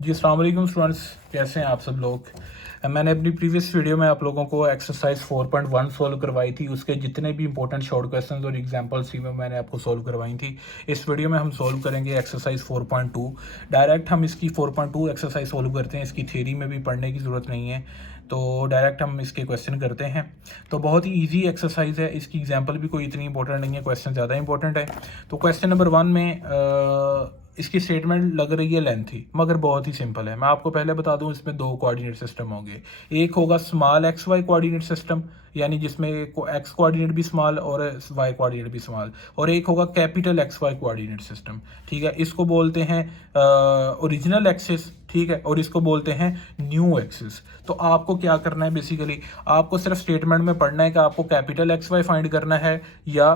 जी अस्सलाम वालेकुम स्टूडेंट्स, कैसे हैं आप सब लोग। मैंने अपनी प्रीवियस वीडियो में आप लोगों को एक्सरसाइज 4.1 सोल्व करवाई थी। उसके जितने भी इंपॉर्टेंट शॉर्ट क्वेश्चंस और एग्जांपल्स थी वो मैंने आपको सोल्व करवाई थी। इस वीडियो में हम सोल्व करेंगे एक्सरसाइज 4.2। डायरेक्ट हम इसकी 4.2 एक्सरसाइज सोल्व करते हैं, इसकी थ्योरी में भी पढ़ने की ज़रूरत नहीं है, तो डायरेक्ट हम इसके क्वेश्चन करते हैं। तो बहुत ही ईजी एक्सरसाइज है, इसकी एग्जाम्पल भी कोई इतनी इंपॉर्टेंट नहीं है, क्वेश्चन ज़्यादा इंपॉर्टेंट है। तो क्वेश्चन नंबर 1 में इसकी स्टेटमेंट लग रही है लेंथी, मगर बहुत ही सिंपल है। मैं आपको पहले बता दूं, इसमें दो कोऑर्डिनेट सिस्टम होंगे। एक होगा small X Y coordinate system, यानी जिसमें एक्स कोऑर्डिनेट भी स्मॉल और वाई कोऑर्डिनेट भी स्मॉल, और एक होगा capital X Y coordinate system. ठीक है, इसको बोलते हैं ओरिजिनल एक्सिस, ठीक है, और इसको बोलते हैं न्यू एक्सिस। तो आपको क्या करना है, बेसिकली आपको सिर्फ स्टेटमेंट में पढ़ना है कि आपको कैपिटल एक्स वाई फाइंड करना है या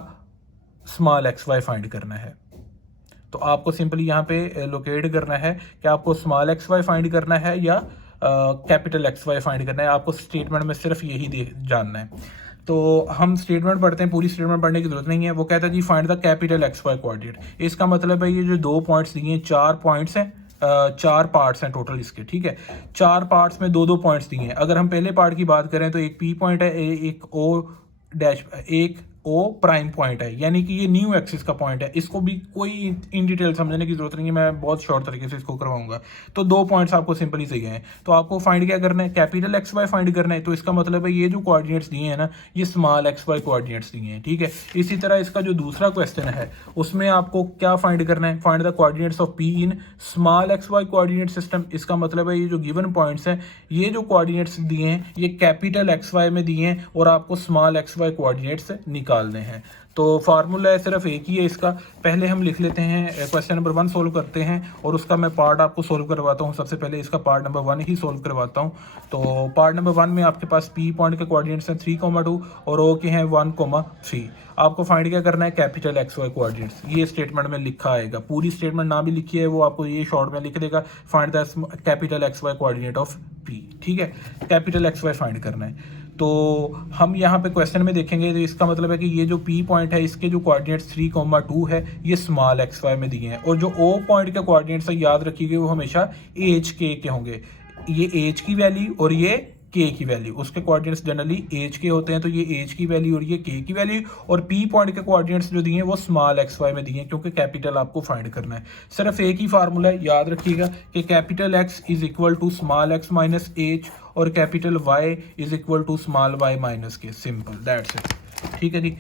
स्मॉल एक्स वाई फाइंड करना है। तो आपको सिंपली यहाँ पे लोकेट करना है कि आपको स्मॉल एक्स वाई फाइंड करना है या कैपिटल एक्स वाई फाइंड करना है। आपको स्टेटमेंट में सिर्फ यही जानना है। तो हम स्टेटमेंट पढ़ते हैं, पूरी स्टेटमेंट पढ़ने की जरूरत नहीं है। वो कहता है जी find the capital X Y coordinate. इसका मतलब है ये जो दो पॉइंट्स दिए हैं, 4 पॉइंट्स हैं, 4 पार्ट्स हैं टोटल इसके, ठीक है। 4 पार्ट्स में दो पॉइंट्स दिए हैं। अगर हम पहले पार्ट की बात करें तो एक पी पॉइंट है, एक ओ डैश, एक ओ प्राइम पॉइंट है, यानी कि ये न्यू एक्सिस का पॉइंट है। इसको भी कोई इन डिटेल समझने की जरूरत नहीं है, मैं बहुत शॉर्ट तरीके से इसको करवाऊंगा। तो दो पॉइंट्स आपको सिंपली चाहिए हैं। तो आपको फाइंड क्या करना है, कैपिटल एक्स वाई फाइंड करना है। तो इसका मतलब है ये जो कोऑर्डिनेट्स दिए हैं ना, ये स्मॉल एक्स वाई कोऑर्डिनेट्स दिए हैं, ठीक है। इसी तरह इसका जो दूसरा क्वेश्चन है उसमें आपको क्या फाइंड करना है, find the coordinates of P in small X Y coordinate system. इसका मतलब है ये जो गिवन पॉइंट्स हैं, ये जो कोऑर्डिनेट्स दिए हैं ये कैपिटल एक्स वाई में दिए हैं और आपको स्मॉल एक्स वाई कोऑर्डिनेट्स निकालने हैं। तो फार्मूला सिर्फ एक ही है इसका। पहले हम लिख लेते हैं, क्वेश्चन नंबर 1 सोल्व करते हैं और उसका मैं पार्ट आपको सोल्व करवाता हूँ। सबसे पहले इसका पार्ट नंबर 1 ही सोल्व करवाता हूँ। तो पार्ट नंबर 1 में आपके पास पी पॉइंट के कोऑर्डिनेट्स हैं 3,2 और ओ के हैं 1,3। आपको फाइंड क्या करना है, कैपिटल एक्स वाई कोऑर्डिनेट्स। ये स्टेटमेंट में लिखा आएगा, पूरी स्टेटमेंट ना भी लिखी है वो आपको ये शॉर्ट में लिख देगा, find the capital X Y coordinate of P, ठीक है। कैपिटल एक्स वाई फाइंड करना है। तो हम यहाँ पे क्वेश्चन में देखेंगे तो इसका मतलब है कि ये जो पी पॉइंट है इसके जो कोऑर्डिनेट्स 3,2 है ये स्मॉल एक्स वाई में दिए हैं, और जो ओ पॉइंट के कोऑर्डिनेट्स है याद रखिएगा वो हमेशा एच के होंगे। ये एच की वैल्यू और ये के की वैल्यू, उसके कोऑर्डिनेट्स जनरली एच के होते हैं, तो ये एच की वैल्यू और ये के की वैल्यू, और पी पॉइंट के कोऑर्डिनेट्स जो दिए हैं वो स्मॉल एक्स वाई में दिए हैं, क्योंकि कैपिटल आपको फाइंड करना है। सिर्फ एक ही फार्मूला है, याद रखिएगा कि capital X is equal to small X minus H और capital Y is equal to small Y minus K. Simple, that's it, ठीक है जी।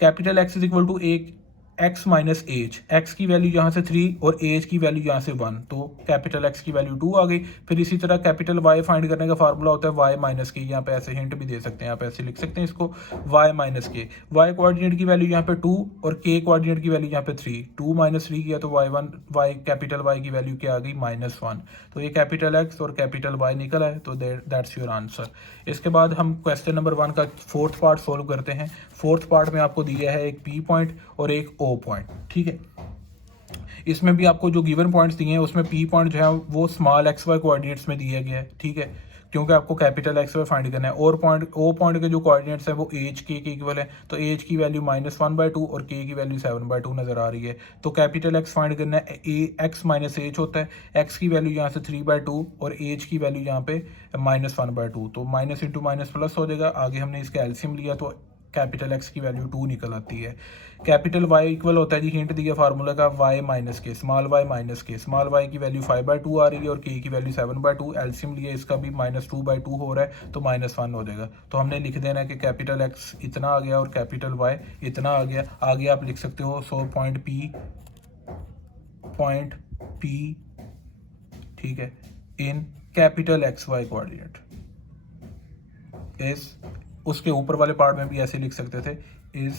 Capital X is equal to एक एक्स माइनस एच, एक्स की वैल्यू यहाँ से 3 और H की वैल्यू यहाँ से 1, तो कैपिटल एक्स की वैल्यू 2 आ गई। फिर इसी तरह कैपिटल वाई फाइंड करने का फार्मूला होता है वाई माइनस के। यहाँ पे ऐसे हिंट भी दे सकते हैं, आप ऐसे लिख सकते हैं इसको, वाई माइनस के। वाई कोऑर्डिनेट की वैल्यू यहाँ पे 2 और के कोऑर्डिनेट की वैल्यू यहाँ पे 3। 2 माइनस 3 किया तो वाई कैपिटल वाई की वैल्यू क्या आ गई, -1। तो ये कैपिटल एक्स और कैपिटल वाई निकल आए, तो दैट्स योर आंसर। इसके बाद हम क्वेश्चन नंबर 1 का फोर्थ पार्ट सोल्व करते हैं। फोर्थ पार्ट में आपको दिया है एक पी पॉइंट और एक ओ पॉइंट, ठीक है। इसमें भी आपको जो गिवन पॉइंट्स दिए हैं उसमें पी पॉइंट जो है वो स्मॉल एक्स वाई कोऑर्डिनेट्स में दिया गया है, ठीक है, क्योंकि आपको कैपिटल एक्स वाई फाइंड करना है। और पॉइंट ओ पॉइंट के जो कोऑर्डिनेट्स हैं वो एच के इक्वल है, तो एच की वैल्यू -1/2 और के की वैल्यू 7/2 नजर आ रही है। तो कैपिटल एक्स फाइंड करना है, एक्स माइनस एच होता है, एक्स की वैल्यू यहाँ से 3/2 और एच की वैल्यू यहाँ पे -1/2, तो माइनस इंटू माइनस प्लस हो जाएगा। आगे हमने इसका एलसीएम लिया तो कैपिटल एक्स की वैल्यू 2 निकल आती है। कैपिटल वाई इक्वल होता है जी, हिंट दिया फार्मूला का, वाई माइनस के, स्मॉल वाई माइनस के। स्मॉल वाई की वैल्यू 5/2 आ रही है और के की वैल्यू 7/2। एलसीएम लिए इसका भी -2/2 हो रहा है, तो -1 हो जाएगा। तो हमने लिख देना है कि कैपिटल एक्स इतना आ गया और कैपिटल वाई इतना आ गया। आगे आप लिख सकते हो सो पॉइंट पी, ठीक है, in capital X Y coordinate is, उसके ऊपर वाले पार्ट में भी ऐसे लिख सकते थे, इज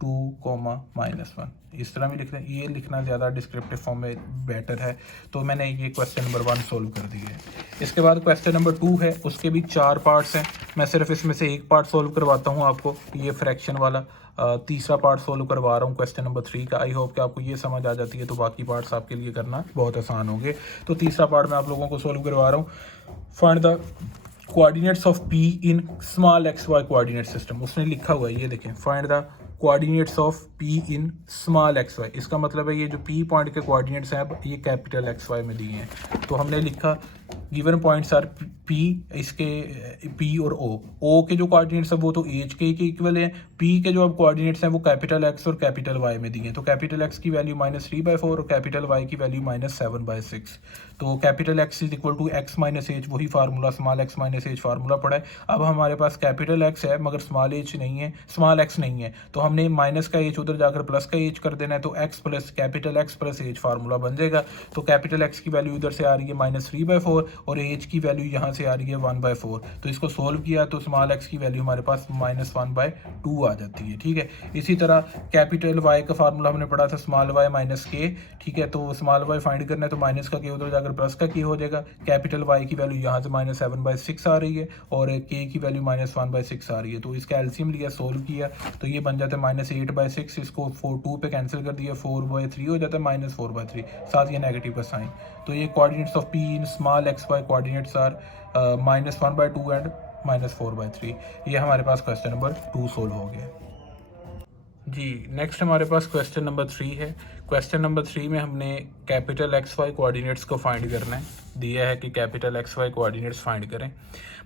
2,-1। इस तरह भी लिख रहे हैं, ये लिखना ज़्यादा डिस्क्रिप्टिव फॉर्म में बेटर है। तो मैंने ये क्वेश्चन नंबर 1 सोल्व कर दिया है। इसके बाद क्वेश्चन नंबर 2 है, उसके भी 4 पार्ट्स हैं। मैं सिर्फ इसमें से एक पार्ट सोल्व करवाता हूँ आपको, ये फ्रैक्शन वाला। तीसरा पार्ट सोल्व करवा रहा हूँ क्वेश्चन नंबर 3 का। आई होप कि आपको ये समझ आ जाती है तो बाकी पार्ट्स आपके लिए करना बहुत आसान होंगे। तो तीसरा पार्ट मैं आप लोगों को सोल्व करवा रहा हूँ। Find the coordinates of P in small X Y coordinate system. उसने लिखा हुआ है, ये देखें, find the coordinates of P in small X Y. इसका मतलब है ये जो पी पॉइंट के कोऑर्डिनेट्स हैं अब ये कैपिटल एक्स वाई में दिए हैं। तो हमने लिखा गिवन पॉइंट्स आर पी, इसके पी और ओ के जो कोऑर्डिनेट्स है वो तो एच के इक्वल है। पी के जो अब कोऑर्डिनेट्स हैं वो कैपिटल एक्स और कैपिटल वाई में दिए हैं। तो कैपिटल एक्स की वैल्यू -3/4 और कैपिटल वाई की वैल्यू -7/6। तो capital X is equal to X minus H, वही formula small X minus H formula पड़ा है। अब हमारे पास कैपिटल एक्स है मगर स्मॉल एच नहीं है, स्मॉल एक्स नहीं है, तो हमने माइनस का एच उधर जाकर प्लस का एच कर देना है। तो x plus capital x plus H formula बन जाएगा। तो कैपिटल एक्स की वैल्यू इधर से आ रही है -3/4 और एच की वैल्यू यहाँ से आ रही है 1/4। तो इसको सोल्व किया तो स्मॉल एक्स की वैल्यू हमारे पास -1/2 आ जाती है। ठीक है, इसी तरह कैपिटल वाई का फार्मूला हमने पढ़ा था स्मॉल वाई माइनस के। ठीक है, तो स्मॉल वाई फाइंड करना है तो माइनस का के उधर जाकर प्लस का के हो जाएगा। कैपिटल वाई की वैल्यू यहाँ से -7/6 आ रही है और के की वैल्यू -1/6 आ रही है। तो इसका एलसीएम लिया, सोल्व किया तो ये बन जाता है -8/6। इसको 2 पे कैंसिल कर दिया, 4/3 हो जाता है -4/3, साथ ये नेगेटिव का साइन। तो ये coordinates of P in small X Y coordinates are -1/2 and -4/3। ये हमारे पास क्वेश्चन नंबर 2 सोल्व हो गया जी। नेक्स्ट हमारे पास क्वेश्चन नंबर 3 है। क्वेश्चन नंबर 3 में हमने कैपिटल एक्स वाई कोऑर्डिनेट्स को फाइंड करना है। दिया है कि capital X Y coordinates find करें,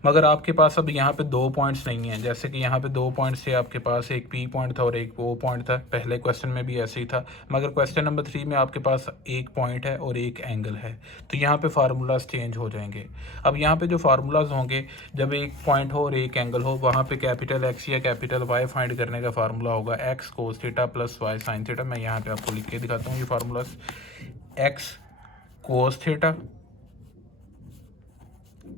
मगर आपके पास अब यहाँ पे 2 पॉइंट्स नहीं हैं। जैसे कि यहाँ पे 2 पॉइंट्स थे, आपके पास एक पी पॉइंट था और एक ओ पॉइंट था। पहले क्वेश्चन में भी ऐसे ही था, मगर क्वेश्चन नंबर 3 में आपके पास एक पॉइंट है और एक एंगल है। तो यहाँ पे फार्मूलाज चेंज हो जाएंगे। अब यहाँ पे जो फार्मूलाज होंगे, जब एक पॉइंट हो और एक एंगल हो, वहाँ पे कैपिटल एक्स या कैपिटल वाई फाइंड करने का फार्मूला होगा X cos theta plus Y sine theta. मैं यहाँ पे आपको लिख के दिखाता हूँ ये formulas. X cos theta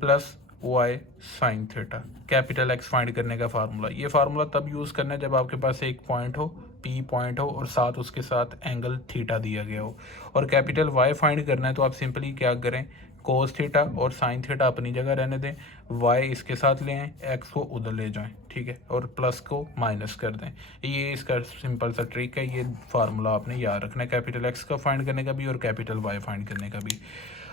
plus Y sine theta, capital X find करने का फार्मूला। ये फार्मूला तब यूज़ करना है जब आपके पास एक पॉइंट हो, पी पॉइंट हो और साथ उसके साथ एंगल थीटा दिया गया हो। और कैपिटल वाई फाइंड करना है तो आप सिंपली क्या करें, कोस थीटा और साइन थीटा अपनी जगह रहने दें, वाई इसके साथ ले आएँ, एक्स को उधर ले जाएं, ठीक है, और प्लस को माइनस कर दें। ये इसका सिंपल सा ट्रिक है। ये फार्मूला आपने याद रखना है, कैपिटल एक्स का फाइंड करने का भी और कैपिटल वाई फाइंड करने का भी।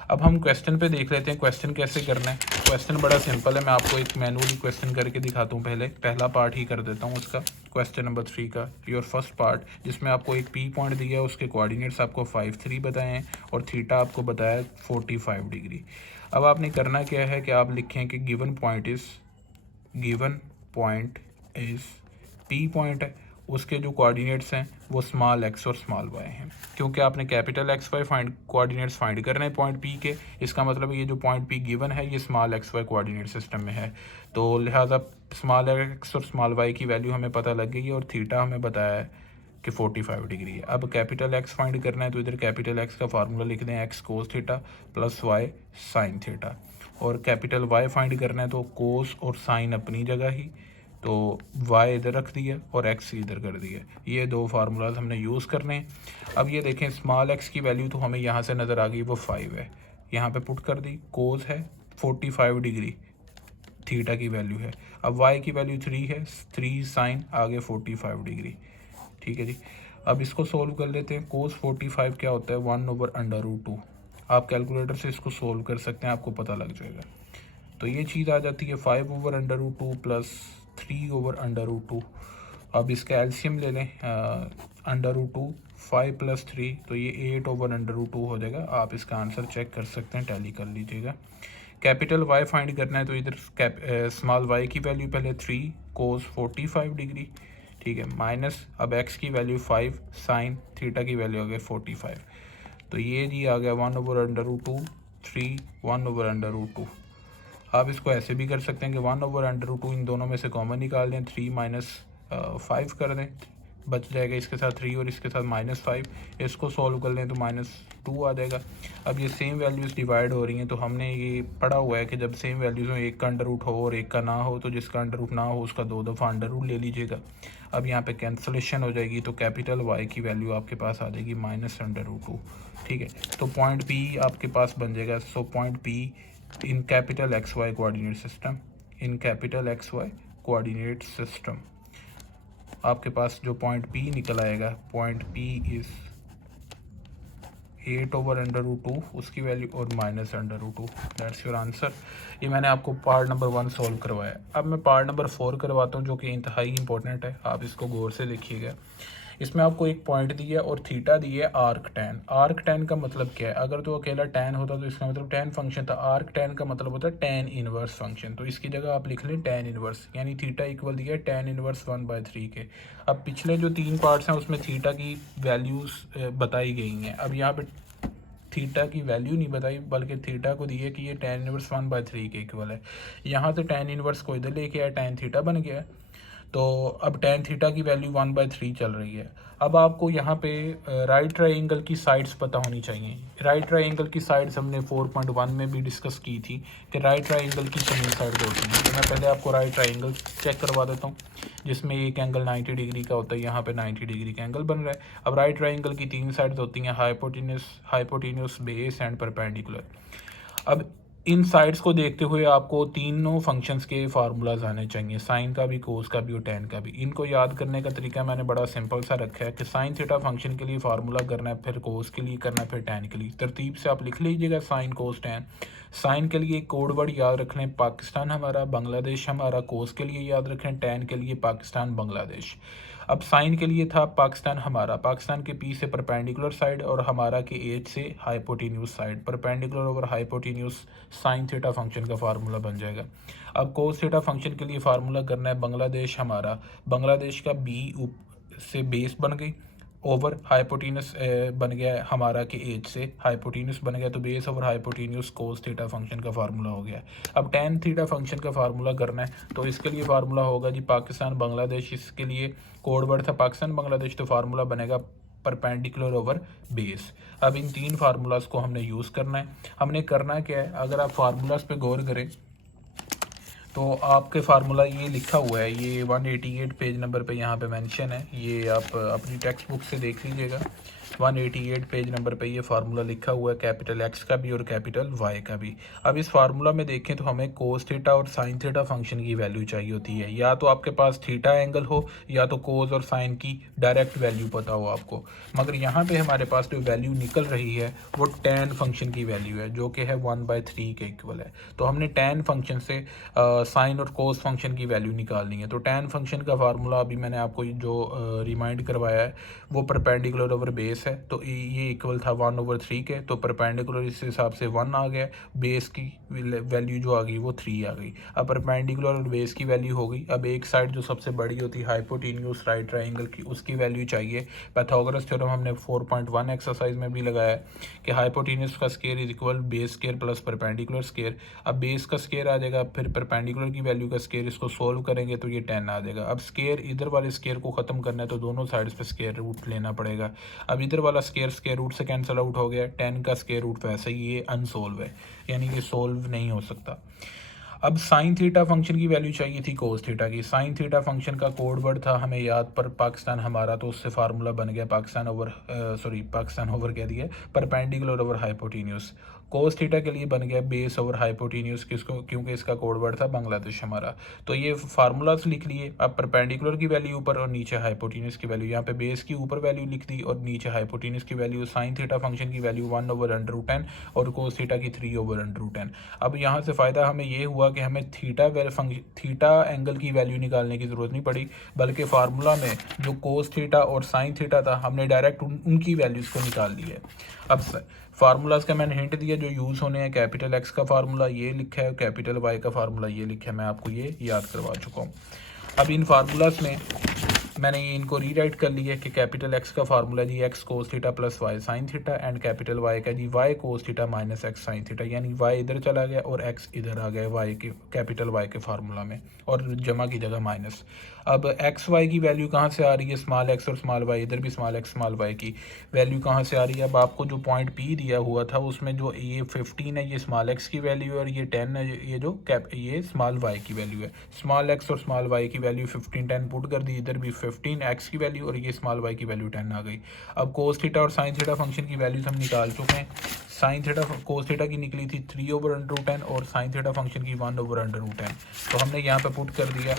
अब हम क्वेश्चन पे देख लेते हैं क्वेश्चन कैसे करना है। क्वेश्चन बड़ा सिंपल है, मैं आपको एक मैनुअली क्वेश्चन करके दिखाता हूँ। पहला पार्ट ही कर देता हूँ उसका, क्वेश्चन नंबर 3 का, योर फर्स्ट पार्ट, जिसमें आपको एक पी पॉइंट दिया है, उसके कोऑर्डिनेट्स आपको 5, 3 बताए हैं और थीटा आपको बताया 45 डिग्री। अब आपने करना क्या है कि आप लिखें कि given point is P point है, उसके जो कोऑर्डिनेट्स हैं वो स्मॉल एक्स और स्मॉल वाई हैं। क्योंकि आपने capital X Y coordinates find करने हैं पॉइंट पी के, इसका मतलब ये जो पॉइंट पी गिवन है ये small X Y coordinate system में है। तो लिहाजा स्मॉल एक्स और स्मॉल वाई की वैल्यू हमें पता लग गई है और थीटा हमें बताया है कि 45 डिग्री है। अब कैपिटल एक्स फाइंड करना है तो इधर कैपिटल एक्स का फार्मूला लिख दें, X cos theta plus Y sine theta. और कैपिटल वाई फाइंड करना है तो कोस और साइन अपनी जगह ही, तो y इधर रख दिया और x इधर कर दिया। ये 2 फार्मूलाज हमने यूज़ करने हैं। अब ये देखें स्मॉल x की वैल्यू तो हमें यहाँ से नज़र आ गई, वो 5 है, यहाँ पे पुट कर दी। कोस है 45 डिग्री, थीटा की वैल्यू है। अब y की वैल्यू 3 है, 3 साइन आगे 45 डिग्री। ठीक है जी, अब इसको सोल्व कर लेते हैं। कोस 45 क्या होता है, 1/√2। आप कैलकुलेटर से इसको सोल्व कर सकते हैं, आपको पता लग जाएगा। तो ये चीज़ आ जाती है 5/√2 प्लस 3/√2। अब इसका एलसीएम ले लें, √2 5 + 3, तो ये 8/√2 हो जाएगा। आप इसका आंसर चेक कर सकते हैं, टैली कर लीजिएगा। कैपिटल वाई फाइंड करना है तो इधर स्मॉल वाई की वैल्यू पहले 3 कोस 45 डिग्री, ठीक है, माइनस अब एक्स की वैल्यू 5 साइन थीटा की वैल्यू आ गई 45। तो ये जी आ गया 1/√2 3 1/√2। आप इसको ऐसे भी कर सकते हैं कि 1/√2 इन दोनों में से कॉमन निकाल दें, 3 - 5 कर दें, बच जाएगा इसके साथ 3 और इसके साथ -5। इसको सॉल्व कर लें तो -2 आ जाएगा। अब ये सेम वैल्यूज़ डिवाइड हो रही हैं, तो हमने ये पढ़ा हुआ है कि जब सेम वैल्यूज़ हो, एक का अंडर रूट हो और एक का ना हो, तो जिसका अंडर रूट ना हो उसका 2 दफ़ा अंडर रूट ले लीजिएगा। अब यहाँ पे कैंसलेशन हो जाएगी, तो कैपिटल वाई की वैल्यू आपके पास आ जाएगी -√2। ठीक है, तो पॉइंट पी आपके पास बन जाएगा। So point P in capital X Y coordinate system, in capital X Y coordinate system आपके पास जो पॉइंट पी निकल आएगा, पॉइंट पी इज 8/√2 उसकी वैल्यू और -√2, दैट्स योर आंसर। ये मैंने आपको पार्ट नंबर 1 सॉल्व करवाया। अब मैं पार्ट नंबर 4 करवाता हूँ, जो कि इंतहाई इंपॉर्टेंट है, आप इसको गौर से देखिएगा। इसमें आपको एक पॉइंट दिया और थीटा दी है आर्क टैन। आर्क टैन का मतलब क्या है? अगर तो अकेला टैन होता तो इसका मतलब टैन फंक्शन था। आर्क टैन का मतलब होता है टैन इनवर्स फंक्शन, तो इसकी जगह आप लिख लें टैन इनवर्स, यानी थीटा इक्वल दिया है टैन इनवर्स 1/3 के। अब पिछले जो 3 पार्ट्स हैं उसमें थीटा की वैल्यूज़ बताई गई हैं। अब यहाँ पे थीटा की वैल्यू नहीं बताई, बल्कि थीटा को दिए कि ये टैन इनवर्स 1/3 के इक्वल है। यहाँ से टैन इनवर्स को इधर लेके आया, टैन थीटा बन गया। तो अब टैन थीटा की वैल्यू 1/3 चल रही है। अब आपको यहाँ पे राइट ट्राइंगल की साइड्स पता होनी चाहिए। राइट ट्राइंगल की साइड्स हमने 4.1 में भी डिस्कस की थी कि राइट ट्राइंगल की कितनी साइड्स होती हैं। तो मैं पहले आपको राइट ट्राइंगल चेक करवा देता हूँ, जिसमें एक एंगल 90 डिग्री का होता है। यहाँ पे 90 डिग्री का एंगल बन रहा है। अब राइट ट्राइंगल की 3 साइड्स होती हैं, हाइपोटेन्यूस, बेस एंड परपेंडिकुलर। अब इन साइड्स को देखते हुए आपको तीनों फंक्शंस के फार्मूलाज आने चाहिए, साइन का भी, कोस का भी और टैन का भी। इनको याद करने का तरीका मैंने बड़ा सिंपल सा रखा है कि साइन थीटा फंक्शन के लिए फार्मूला करना है, फिर कोस के लिए करना है, फिर टैन के लिए। तरतीब से आप लिख लीजिएगा साइन, कोस, टैन। साइन के लिए कोड वर्ड याद रख लें, पाकिस्तान हमारा, बांग्लादेश हमारा। कोस के लिए याद रखें, टैन के लिए पाकिस्तान, बांग्लादेश। अब साइन के लिए था पाकिस्तान हमारा, पाकिस्तान के पी से परपेंडिकुलर साइड और हमारा के एच से hypotenuse side, perpendicular over hypotenuse sine theta function का फार्मूला बन जाएगा। अब कोस थीटा फंक्शन के लिए फार्मूला करना है, बांग्लादेश हमारा, बांग्लादेश का बी से बेस बन गई, ओवर हाइपोटेन्यूस बन गया है हमारा के एज से, हाइपोटेन्यूस बन गया, तो base over hypotenuse cos theta function का फार्मूला हो गया। अब टैन थीटा फंक्शन का फार्मूला करना है, तो इसके लिए फार्मूला होगा जी पाकिस्तान बांग्लादेश। इसके लिए कोड वर्ड था पाकिस्तान बांग्लादेश, तो फार्मूला बनेगा परपेंडिकुलर ओवर बेस। अब इन 3 फार्मूलाज को हमने यूज़ करना है। हमने करना क्या है, अगर आप फार्मूलाज पे गौर करें तो आपके फार्मूला ये लिखा हुआ है, ये 188 पेज नंबर पे यहाँ पे मेंशन है। ये आप अपनी टेक्स्ट बुक से देख लीजिएगा। 188 पेज नंबर पे ये फार्मूला लिखा हुआ है, कैपिटल एक्स का भी और कैपिटल वाई का भी। अब इस फार्मूला में देखें तो हमें कोस थीटा और साइन थीटा फंक्शन की वैल्यू चाहिए होती है। या तो आपके पास थीटा एंगल हो, या तो कोस और साइन की डायरेक्ट वैल्यू पता हो आपको। मगर यहाँ पे हमारे पास जो वैल्यू निकल रही है वो टैन फंक्शन की वैल्यू है, जो कि है 1/3 के इक्वल है। तो हमने टैन फंक्शन से साइन और कोस फंक्शन की वैल्यू निकालनी है। तो टैन फंक्शन का फार्मूला अभी मैंने आपको जो रिमाइंड करवाया है वो परपेंडिकुलर ओवर बेस है। तो ये इक्वल था 1/3 के, तो परपेंडिकुलर इस हिसाब से 1 आ गया, बेस की वैल्यू जो आ गई वो 3 आ गई। अब परपेंडिकुलर और बेस की वैल्यू हो गई। अब एक साइड जो सबसे बड़ी होती है हाइपोटेन्यूस राइट ट्राइंगल की, उसकी वैल्यू चाहिए। पाइथागोरस थ्योरम हमने 4.1 एक्सरसाइज में भी लगाया है कि हाइपोटेन्यूस का square is equal base square plus perpendicular square. अब बेस का स्केयर आ जाएगा, फिर परपेंडिकुलर की वैल्यू का स्केयर, इसको सोल्व करेंगे तो ये 10 आ जाएगा। अब स्केयर इधर वाले स्केयर को ख़त्म करना है तो दोनों साइड्स पे स्केयर रूट लेना पड़ेगा। अब इधर वाला स्केयर रूट से कैंसिल आउट हो गया, 10 का स्केयर रूट वैसे ही ये अनसोल्व है, यानी कि सोल्व नहीं हो सकता। अब साइन थीटा फंक्शन की वैल्यू चाहिए थी कोस थीटा की। साइन थीटा फंक्शन का कोड वर्ड था हमें याद, पर पाकिस्तान हमारा, तो उससे फार्मूला बन गया पाकिस्तान ओवर कह दिया, perpendicular over hypotenuse. Cos theta के लिए बन गया बेस ओवर हाइपोटेन्यूस, किसको, क्योंकि इसका कोड वर्ड था बांग्लादेश हमारा। तो ये फार्मूलाज लिख लिए। अब परपेंडिकुलर की वैल्यू ऊपर और नीचे हाइपोटेन्यूस की वैल्यू, यहाँ पे बेस की ऊपर वैल्यू लिख दी और नीचे हाइपोटेन्यूस की वैल्यू। साइन थीटा फंक्शन की वैल्यू 1/√10 और कोस थीटा की 3/√10। अब यहाँ से फ़ायदा हमें ये हुआ कि हमें थीटा एंगल की वैल्यू निकालने की ज़रूरत नहीं पड़ी, बल्कि फार्मूला में जो कोस थीटा और साइन थीटा था हमने डायरेक्ट उनकी वैल्यूज़ को निकाल लिया है। अब फार्मूलाज का मैंने हिंट दिया जो यूज़ होने हैं, कैपिटल एक्स का फार्मूला ये लिखा है, कैपिटल वाई का फार्मूला ये लिखा है, मैं आपको ये याद करवा चुका हूँ। अब इन फार्मूलाज में मैंने ये इनको रीराइट कर लिया कि कैपिटल एक्स का फार्मूला जी X cos theta plus Y sine theta, and capital Y का जी Y cos theta minus X sine theta, यानी वाई इधर चला गया और एक्स इधर आ गया वाई के कैपिटल वाई के फार्मूला में, और जमा की जगह माइनस। अब एक्स वाई की वैल्यू कहाँ से आ रही है, स्मॉल एक्स और स्मॉल वाई, इधर भी स्मॉल एक्स स्मॉल वाई की वैल्यू कहाँ से आ रही है। अब आपको जो पॉइंट पी दिया हुआ था उसमें जो ये 15 है ये स्मॉल एक्स की वैल्यू है, और ये 10 है ये स्मॉल वाई की वैल्यू है। स्मॉल एक्स और स्मॉल वाई की वैल्यू 15 10 पुट कर दी, इधर भी 15 एक्स की वैल्यू और ये स्मॉल वाई की वैल्यू 10 आ गई। अब कोस थीटा और साइन थीटा फंक्शन की वैल्यूज हम निकाल चुके हैं। साइन थीटा कोस थीटा की निकली थी 3/√10 और साइन थीटा फंक्शन की 1/√10, तो हमने यहाँ पे पुट कर दिया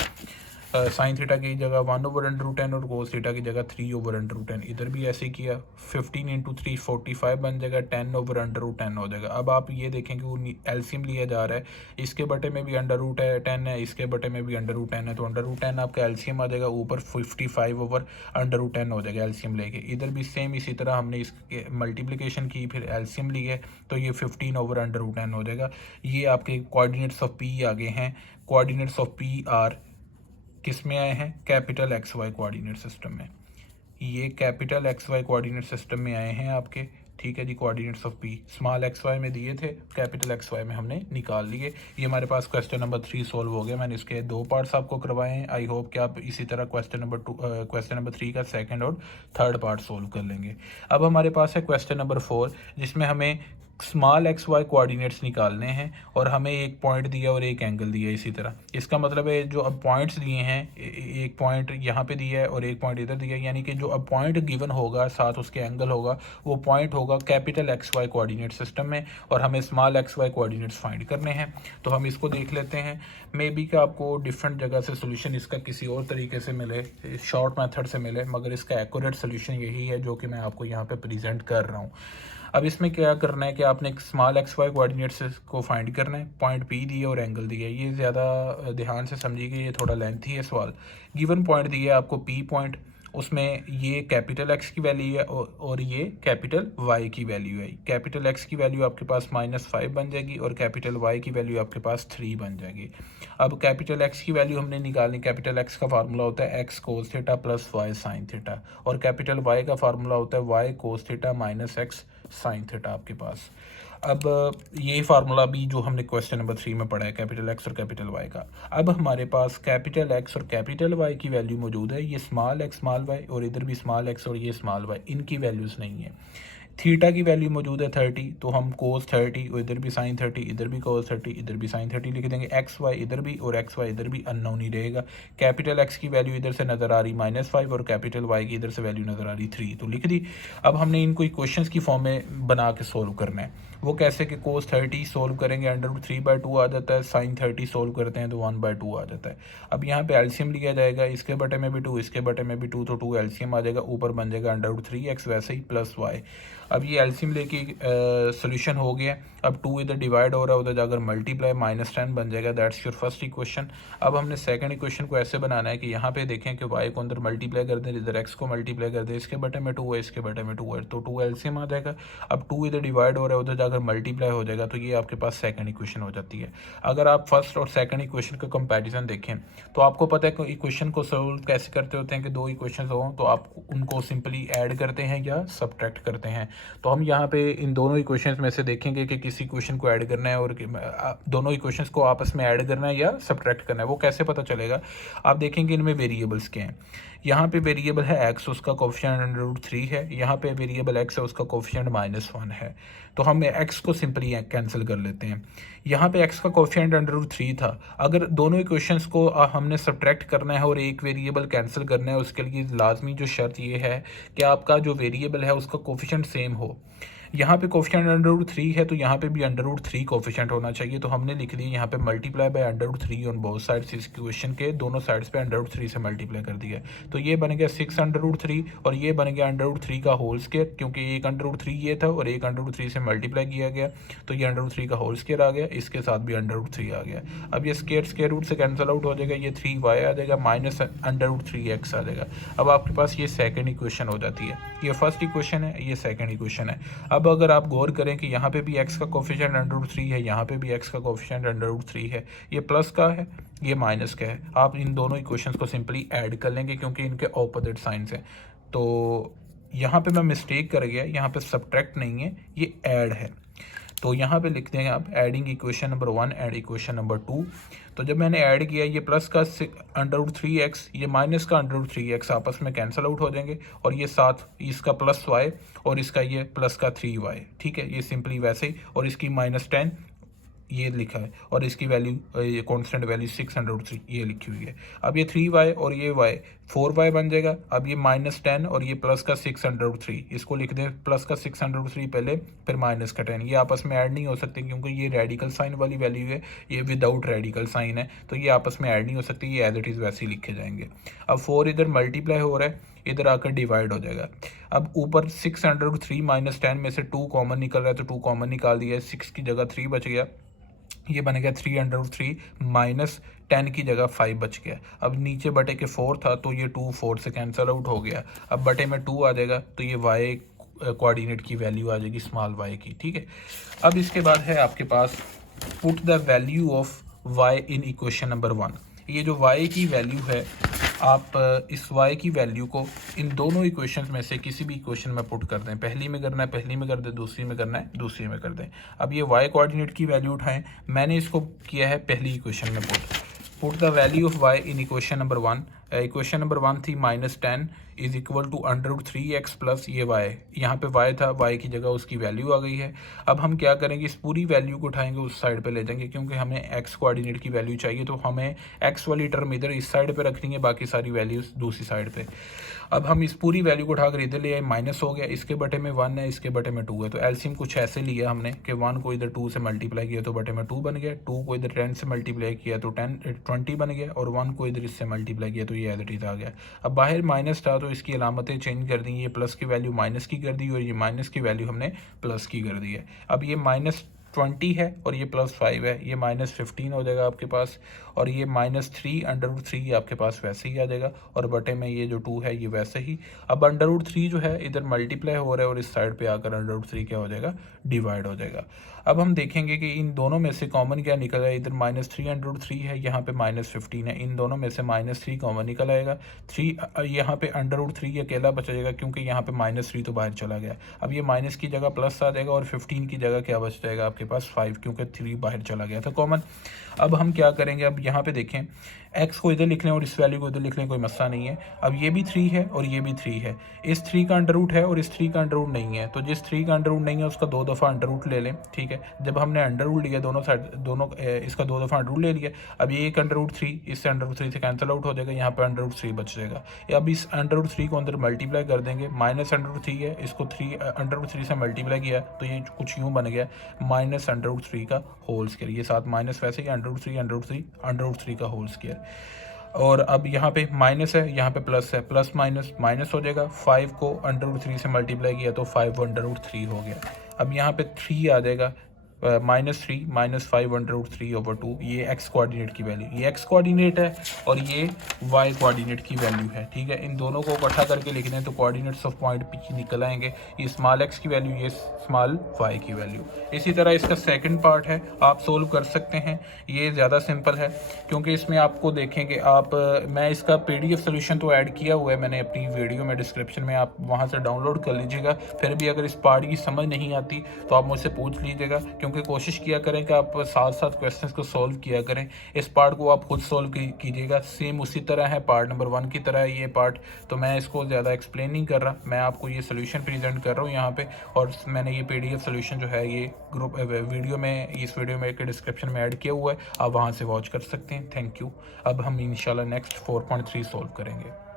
साइन थीटा की जगह 1/√10 और कोस थीटा की जगह 3/√10। इधर भी ऐसे किया, 15 इंटू 3 45 बन जाएगा, 10/√10 हो जाएगा। अब आप ये देखें कि वो एलसीएम लिया जा रहा है, इसके बटे में भी √10 है, इसके बटे में भी √10 है, तो √10 आपका एलसीएम आ जाएगा, ऊपर 55/√10 हो जाएगा एलसीएम लेके। इधर भी सेम इसी तरह हमने इसके मल्टीप्लिकेशन की, फिर एलसीएम ली है, तो ये 15/√10 हो जाएगा। ये आपके कोऑर्डिनेट्स ऑफ पी आगे हैं। कोऑर्डिनेट्स ऑफ पी आर किस में आए हैं? Capital X Y coordinate system में। ये capital X Y coordinate system में आए हैं आपके, ठीक है जी। Coordinates of P small X Y में दिए थे, कैपिटल एक्स वाई में हमने निकाल लिए। ये हमारे पास क्वेश्चन नंबर 3 सॉल्व हो गया। मैंने इसके 2 पार्ट्स आपको करवाए हैं। आई होप कि आप इसी तरह क्वेश्चन नंबर 3 का सेकंड और थर्ड पार्ट सॉल्व कर लेंगे। अब हमारे पास है क्वेश्चन नंबर 4, जिसमें हमें स्मॉल एक्स वाई कोऑर्डिनेट्स निकालने हैं और हमें एक पॉइंट दिया और एक एंगल दिया इसी तरह। इसका मतलब है जो अब पॉइंट्स दिए हैं, एक पॉइंट यहाँ पे दिया है और एक पॉइंट इधर दिया है, यानी कि जो अब पॉइंट गिवन होगा साथ उसके एंगल होगा, वो पॉइंट होगा capital X Y coordinate system में, और हमें small X Y coordinates find करने हैं। तो हम इसको देख लेते हैं। मे बी कि आपको डिफरेंट जगह से सोल्यूशन इसका किसी और तरीके से मिले, शॉर्ट मेथड से मिले, मगर इसका एक्यूरेट सोल्यूशन यही है जो कि मैं आपको यहाँ पे प्रेजेंट कर रहा हूँ। अब इसमें क्या करना है कि आपने एक स्मॉल एक्स वाई कोऑर्डिनेट्स को फाइंड करना है, पॉइंट पी दिए और एंगल दिए। ये ज़्यादा ध्यान से समझिएगा, ये थोड़ा लेंथी है सवाल। गिवन पॉइंट दिया है आपको पी पॉइंट, उसमें ये कैपिटल एक्स की वैल्यू है और ये कैपिटल वाई की वैल्यू है। कैपिटल एक्स की वैल्यू आपके पास -5 बन जाएगी और कैपिटल वाई की वैल्यू आपके पास 3 बन जाएगी। अब कैपिटल एक्स की वैल्यू हमने निकालनी। कैपिटल एक्स का फार्मूला होता है X cos theta plus Y sine theta, और कैपिटल वाई का फार्मूला होता है Y cos theta minus X sine theta आपके पास। अब ये फार्मूला भी जो हमने क्वेश्चन नंबर 3 में पढ़ा है, कैपिटल एक्स और कैपिटल वाई का। अब हमारे पास कैपिटल एक्स और कैपिटल वाई की वैल्यू मौजूद है, ये स्मॉल एक्स स्मॉल वाई, और इधर भी स्मॉल एक्स और ये स्मॉल वाई, इनकी वैल्यूज़ नहीं है। थीटा की वैल्यू मौजूद है 30, तो हम कोस 30 और इधर भी साइन 30, इधर भी कोस 30, इधर भी साइन 30 लिख देंगे। एक्स वाई इधर भी और एक्स वाई इधर भी अननोन ही रहेगा। कैपिटल एक्स की वैल्यू इधर से नज़र आ रही -5 और कैपिटल वाई की इधर से वैल्यू नज़र आ रही 3, तो लिख दी। अब हमने इनको इक्वेशंस की फॉर्म में बना के सोल्व करना है। वो कैसे कि कोस 30 सोल्व करेंगे √3/2 आ जाता है, साइन 30 सोल्व करते हैं तो 1/2 आ जाता है। अब यहाँ पे एलसीएम लिया जाएगा, इसके बटे में भी 2, इसके बटे में भी 2, तो 2 एलसीएम आ जाएगा, ऊपर बन जाएगा √3x वैसे ही प्लस वाई। अब ये एलसीएम लेके सोल्यूशन हो गया। अब 2 इधर डिवाइड हो रहा है, उधर जाकर मल्टीप्लाई -10 बन जाएगा। That's your first equation. अब हमने सेकंड इक्वेशन को ऐसे बनाना है कि यहाँ पे देखें कि y को अंदर मल्टीप्लाई कर दें, इधर x को मल्टीप्लाई कर दें, इसके बटे में 2 है, इसके बटे में 2 है, तो 2 एलसीएम आ जाएगा। अब 2 इधर डिवाइड हो रहा है, उधर जाकर मल्टीप्लाई हो जाएगा, तो ये आपके पास सेकंड इक्वेशन हो जाती है। अगर आप फर्स्ट और सेकंड इक्वेशन का कंपैरिजन देखें तो आपको पता है कि इक्वेशन को सोल्व कैसे करते होते हैं कि 2 इक्वेशन हों तो आप उनको सिंपली ऐड करते हैं या सब्ट्रैक्ट करते हैं। तो हम यहाँ पे इन दोनों इक्वेशंस में से देखेंगे कि किसी इक्वेशन को ऐड करना है और दोनों इक्वेशंस को आपस में ऐड करना है या सब्ट्रैक्ट करना है। वो कैसे पता चलेगा? आप देखेंगे इनमें वेरिएबल्स क्या हैं। यहाँ पे वेरिएबल है x, उसका कोफिशिएंट √3 है। यहाँ पे वेरिएबल x है, उसका कोफिशिएंट -1 है। तो हम x को सिंपली कैंसिल कर लेते हैं। यहाँ पे x का कोफिशिएंट √3 था। अगर दोनों इक्वेशंस को हमने सब्ट्रैक्ट करना है और एक वेरिएबल कैंसिल करना है, उसके लिए लाजमी जो शर्त ये है कि आपका जो वेरिएबल है उसका कोफिशिएंट सेम हो। यहाँ पे कोफिशिएंट √3 है तो यहाँ पे भी √3 कोफिशिएंट होना चाहिए, तो हमने लिख दिया यहाँ पे multiply by √3 on both sides. इस इक्वेशन के दोनों साइड्स पे √3 से मल्टीप्लाई कर दिया, तो ये बन गया 6 √3 और ये बन गया √3 का होल स्क्वायर, क्योंकि एक √3 ये था और एक √3 से मल्टीप्लाई किया गया, तो ये √3 का होल स्क्वायर आ गया, इसके साथ भी √3 आ गया। अब ये स्क्वायर रूट से कैंसिल आउट हो जाएगा, ये 3y आ जाएगा माइनस √3x आ जाएगा। अब आपके पास ये सेकेंड इक्वेशन हो जाती है। ये फर्स्ट इक्वेशन है, ये सेकेंड इक्वेशन है। अब अगर आप गौर करें कि यहाँ पे भी x का कोफिशिएंट √3 है, यहाँ पे भी x का कोफिशिएंट √3 है, ये प्लस का है, ये माइनस का है। आप इन दोनों इक्वेशंस को सिंपली ऐड कर लेंगे क्योंकि इनके ऑपोजिट साइंस हैं। तो यहाँ पे मैं मिस्टेक कर गया, यहाँ पे सब्ट्रैक्ट नहीं है, ये ऐड है। तो यहाँ पे लिख देंगे आप adding equation number 1 and equation number 2। तो जब मैंने ऐड किया, ये प्लस का √3x, ये माइनस का √3x आपस में कैंसिल आउट हो जाएंगे, और ये साथ इसका प्लस y और इसका ये प्लस का 3y, ठीक है, ये सिंपली वैसे ही, और इसकी -10 ये लिखा है और इसकी वैल्यू ये कांस्टेंट वैल्यू 600 ये लिखी हुई है। अब ये 3y और ये y 4y बन जाएगा। अब ये -10 और ये प्लस का 603, इसको लिख दें प्लस का 603 पहले, फिर माइनस का 10। ये आपस में ऐड नहीं हो सकते क्योंकि ये रेडिकल साइन वाली वैल्यू है, ये विदाउट रेडिकल साइन है, तो ये आपस में ऐड नहीं हो सकती, ये एज इट इज़ वैसे ही लिखे जाएंगे। अब 4 इधर मल्टीप्लाई हो रहा है, इधर आकर डिवाइड हो जाएगा। अब ऊपर 603 -10 में से 2 कॉमन निकल रहा है तो 2 कॉमन निकाल दिया है, 6 की जगह 3 बच गया, ये बन गया 303 -10 की जगह 5 बच गया। अब नीचे बटे के 4 था तो ये 2 4 से कैंसिल आउट हो गया। अब बटे में 2 आ जाएगा तो ये y कोऑर्डिनेट की वैल्यू आ जाएगी स्मॉल y की, ठीक है। अब इसके बाद है आपके पास put the value of y in equation number 1। ये जो y की वैल्यू है, आप इस y की वैल्यू को इन दोनों इक्वेशंस में से किसी भी इक्वेशन में पुट कर दें। पहली में करना है पहली में कर दें, दूसरी में करना है दूसरी में कर दें। अब ये y कोऑर्डिनेट की वैल्यू उठाएं, मैंने इसको किया है पहली इक्वेशन में put the value of y in equation number 1। Equation number 1 थी -10 is equal to √3x plus ये y, यहाँ पे y था, y की जगह उसकी वैल्यू आ गई है। अब हम क्या करेंगे, इस पूरी वैल्यू को उठाएंगे उस साइड पे ले जाएंगे क्योंकि हमें x कोऑर्डिनेट की वैल्यू चाहिए, तो हमें x वाली टर्म इधर इस साइड पे रखनी है, बाकी सारी वैल्यूज दूसरी साइड पे। अब हम इस पूरी वैल्यू को उठाकर इधर ले आए, माइनस हो गया, इसके बटे में 1 है, इसके बटे में 2 है, तो एलसीएम कुछ ऐसे लिया हमने कि 1 को इधर 2 से मल्टीप्लाई किया तो बटे में 2 बन गया, 2 को इधर 10 से मल्टीप्लाई किया तो 20 बन गया, और 1 को इधर इससे मल्टीप्लाई किया तो ये एज इट इज आ गया। अब बाहर माइनस था तो इसकी अलामतें चेंज कर दी, ये प्लस की वैल्यू माइनस की कर दी और ये माइनस की वैल्यू हमने प्लस की कर दी है। अब ये -20 है और ये +5 है, ये -15 हो जाएगा आपके पास, और ये -3 आपके पास वैसे ही आ जाएगा, और बटे में ये जो 2 है ये वैसे ही। अब √3 जो है इधर मल्टीप्लाई हो रहा है और इस साइड पे आकर √3 क्या हो जाएगा, डिवाइड हो जाएगा। अब हम देखेंगे कि इन दोनों में से कॉमन क्या निकल आया, इधर -3 है, यहाँ पे -15 है, इन दोनों में से -3 कॉमन निकल आएगा। 3 यहाँ पे √3 अकेला बच जाएगा क्योंकि यहाँ पे -3 तो बाहर चला गया। अब ये माइनस की जगह प्लस आ जाएगा और 15 की जगह क्या बच जाएगा आपके पास 5, क्योंकि 3 बाहर चला गया था कॉमन। अब हम क्या करेंगे, अब यहाँ पे देखें x को इधर लिख लें और इस वैल्यू को इधर लिख लें, कोई मसला नहीं है। अब ये भी 3 है और ये भी 3 है, इस 3 का अंडर रूट है और इस 3 का अंडर रूट नहीं है, तो जिस 3 का अंडर रूट नहीं है उसका 2 दफ़ा अंडर रूट ले लें, ठीक है। जब हमने अंडर रूट लिया दोनों साइड इसका 2 दफ़ा अंडर रूट ले लिया, अब ये एक अंडर रूट 3 इससे अंडर रूट 3 से कैंसिल आउट हो जाएगा, यहाँ पर अंडर रूट 3 बच जाएगा। अब इस अंडर रूट 3 को अंदर मल्टीप्लाई कर देंगे, -√3 है, इसको अंडर रूट 3 से मल्टीप्लाई किया तो ये कुछ यूँ बन गया -√3 का होल स्क्वायर, ये साथ माइनस वैसे ही √3 का होल स्क्वायर। और अब यहाँ पे माइनस है, यहाँ पे प्लस है, प्लस माइनस माइनस हो जाएगा। 5 को √3 से मल्टीप्लाई किया तो 5 √3 हो गया। अब यहाँ पे 3 आ जाएगा, -3 -5 √3/2, ये x कोऑर्डिनेट की वैल्यू, ये x कोऑर्डिनेट है और ये y कोऑर्डिनेट की वैल्यू है, ठीक है। इन दोनों को इकट्ठा करके लिख दें तो कोऑर्डिनेट्स ऑफ पॉइंट पी निकल आएंगे, ये स्मॉल x की वैल्यू, ये स्मॉल y की वैल्यू। इसी तरह इसका सेकंड पार्ट है, आप सोल्व कर सकते हैं, ये ज़्यादा सिंपल है क्योंकि इसमें आपको देखेंगे मैं इसका PDF सोल्यूशन तो ऐड किया हुआ है मैंने अपनी वीडियो में, डिस्क्रिप्शन में, आप वहाँ से डाउनलोड कर लीजिएगा। फिर भी अगर इस पार्ट की समझ नहीं आती तो आप मुझसे पूछ लीजिएगा, क्योंकि कोशिश किया करें कि आप साथ साथ क्वेश्चंस को सॉल्व किया करें। इस पार्ट को आप खुद सॉल्व कीजिएगा, सेम उसी तरह है, पार्ट नंबर 1 की तरह है ये पार्ट, तो मैं इसको ज़्यादा एक्सप्लेन नहीं कर रहा, मैं आपको ये सोल्यूशन प्रेजेंट कर रहा हूँ यहाँ पे। और मैंने ये PDF सोल्यूशन जो है ये ग्रुप इस वीडियो में के डिस्क्रिप्शन में ऐड किया हुआ है, आप वहाँ से वॉच कर सकते हैं। Thank you. अब हम इंशाल्लाह नेक्स्ट 4.3 सॉल्व करेंगे।